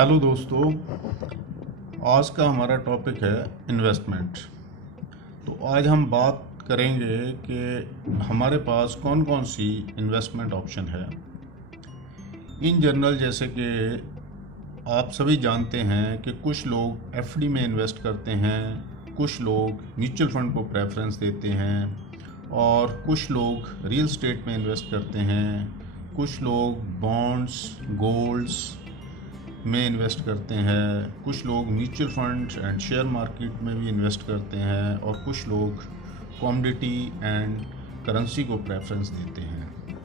Hello दोस्तों, आज का हमारा टॉपिक है इन्वेस्टमेंट। तो आज हम बात करेंगे कि हमारे पास कौन कौन सी इन्वेस्टमेंट ऑप्शन है। इन जनरल जैसे कि आप सभी जानते हैं कि कुछ लोग एफडी में इन्वेस्ट करते हैं, कुछ लोग म्यूचुअल फंड को प्रेफरेंस देते हैं और कुछ लोग रियल एस्टेट में इन्वेस्ट करते हैं, कुछ लोग बॉन्ड्स, गोल्ड्स में इन्वेस्ट करते हैं, कुछ लोग mutual fund and share market में भी इन्वेस्ट करते हैं और कुछ लोग कमोडिटी एंड करेंसी को प्रेफरेंस देते हैं।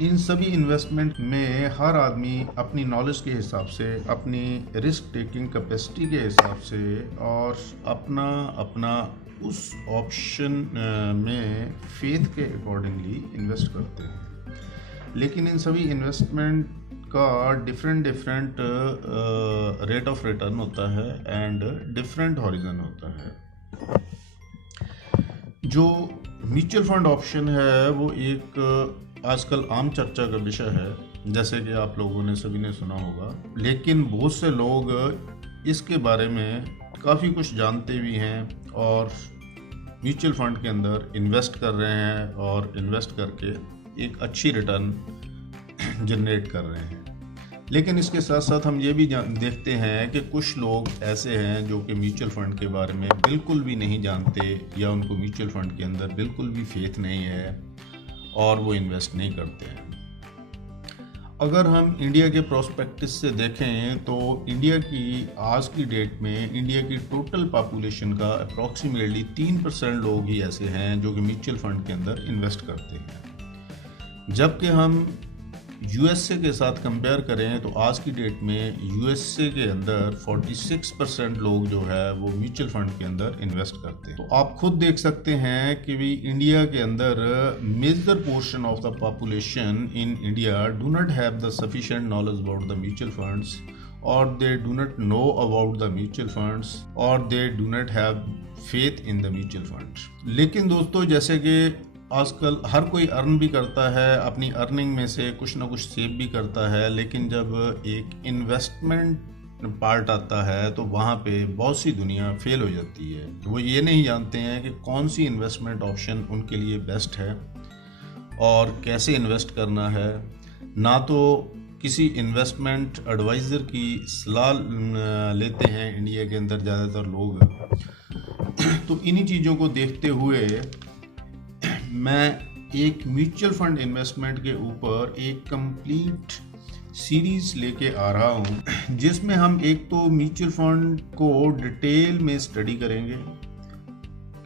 इन सभी इन्वेस्टमेंट में हर आदमी अपनी नॉलेज के हिसाब से, अपनी रिस्क टेकिंग कैपेसिटी के हिसाब से और अपना अपना उस ऑप्शन में फेथ के अकॉर्डिंगली इन्वेस्ट करते हैं। लेकिन इन सभी इन्वेस्टमेंट का डिफरेंट रेट ऑफ रिटर्न होता है एंड डिफरेंट हॉरिजन होता है। जो म्यूचुअल फंड ऑप्शन है वो एक आजकल आम चर्चा का विषय है, जैसे कि आप लोगों ने सभी ने सुना होगा। लेकिन बहुत से लोग इसके बारे में काफ़ी कुछ जानते भी हैं और म्यूचुअल फंड के अंदर इन्वेस्ट कर रहे हैं और इन्वेस्ट करके एक अच्छी रिटर्न जनरेट कर रहे हैं। लेकिन इसके साथ साथ हम ये भी देखते हैं कि कुछ लोग ऐसे हैं जो कि म्यूचुअल फंड के बारे में बिल्कुल भी नहीं जानते या उनको म्यूचुअल फंड के अंदर बिल्कुल भी फेथ नहीं है और वो इन्वेस्ट नहीं करते हैं। अगर हम इंडिया के प्रोस्पेक्टिस से देखें तो इंडिया की आज की डेट में इंडिया की टोटल पॉपुलेशन का अप्रॉक्सीमेटली 3% लोग ही ऐसे हैं जो कि म्यूचुअल फंड के अंदर इन्वेस्ट करते हैं। जबकि हम यूएसए के साथ कंपेयर करें तो आज की डेट में यूएसए के अंदर 46% लोग जो है वो म्यूचुअल फंड के अंदर इन्वेस्ट करते हैं। तो आप खुद देख सकते हैं कि भी इंडिया के अंदर major portion of the population in India do not have the sufficient knowledge about the mutual funds और they do not know about the mutual funds और they do not have faith in the mutual funds. लेकिन दोस्तों, जैसे कि आजकल हर कोई earn भी करता है, अपनी अर्निंग में से कुछ ना कुछ सेव भी करता है, लेकिन जब एक इन्वेस्टमेंट पार्ट आता है तो वहाँ पे बहुत सी दुनिया फेल हो जाती है। वो ये नहीं जानते हैं कि कौन सी इन्वेस्टमेंट ऑप्शन उनके लिए बेस्ट है और कैसे इन्वेस्ट करना है। ना तो किसी इन्वेस्टमेंट एडवाइज़र की सलाह लेते हैं इंडिया के अंदर ज़्यादातर लोग। तो इन्हीं चीज़ों को देखते हुए मैं एक म्यूचुअल फंड इन्वेस्टमेंट के ऊपर एक कंप्लीट सीरीज लेके आ रहा हूँ, जिसमें हम एक तो म्यूचुअल फंड को डिटेल में स्टडी करेंगे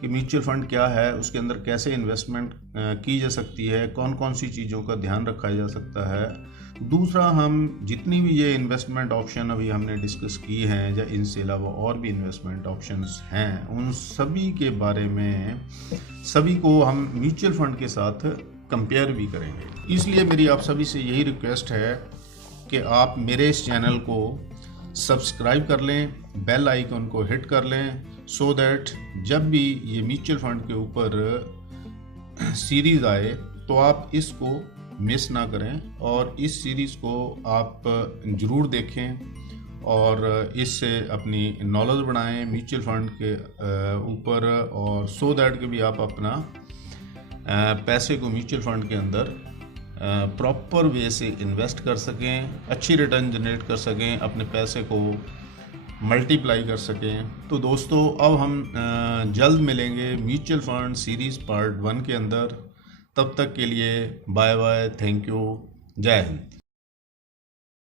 कि म्यूचुअल फंड क्या है, उसके अंदर कैसे इन्वेस्टमेंट की जा सकती है, कौन कौन सी चीज़ों का ध्यान रखा जा सकता है। दूसरा, हम जितनी भी ये इन्वेस्टमेंट ऑप्शन अभी हमने डिस्कस की हैं या इनसे अलावा और भी इन्वेस्टमेंट ऑप्शंस हैं, उन सभी के बारे में सभी को हम म्यूचुअल फंड के साथ कंपेयर भी करेंगे। इसलिए मेरी आप सभी से यही रिक्वेस्ट है कि आप मेरे इस चैनल को सब्सक्राइब कर लें, बेल आइकन को हिट कर लें, सो दैट जब भी ये म्यूचुअल फंड के ऊपर सीरीज़ आए तो आप इसको मिस ना करें और इस सीरीज़ को आप ज़रूर देखें और इससे अपनी नॉलेज बढ़ाएं म्यूचुअल फंड के ऊपर, और सो दैट कि भी आप अपना पैसे को म्यूचुअल फंड के अंदर प्रॉपर वे से इन्वेस्ट कर सकें, अच्छी रिटर्न जनरेट कर सकें, अपने पैसे को मल्टीप्लाई कर सकें। तो दोस्तों, अब हम जल्द मिलेंगे म्यूचुअल फंड सीरीज़ पार्ट 1 के अंदर। तब तक के लिए बाय बाय, थैंक यू, जय हिंद।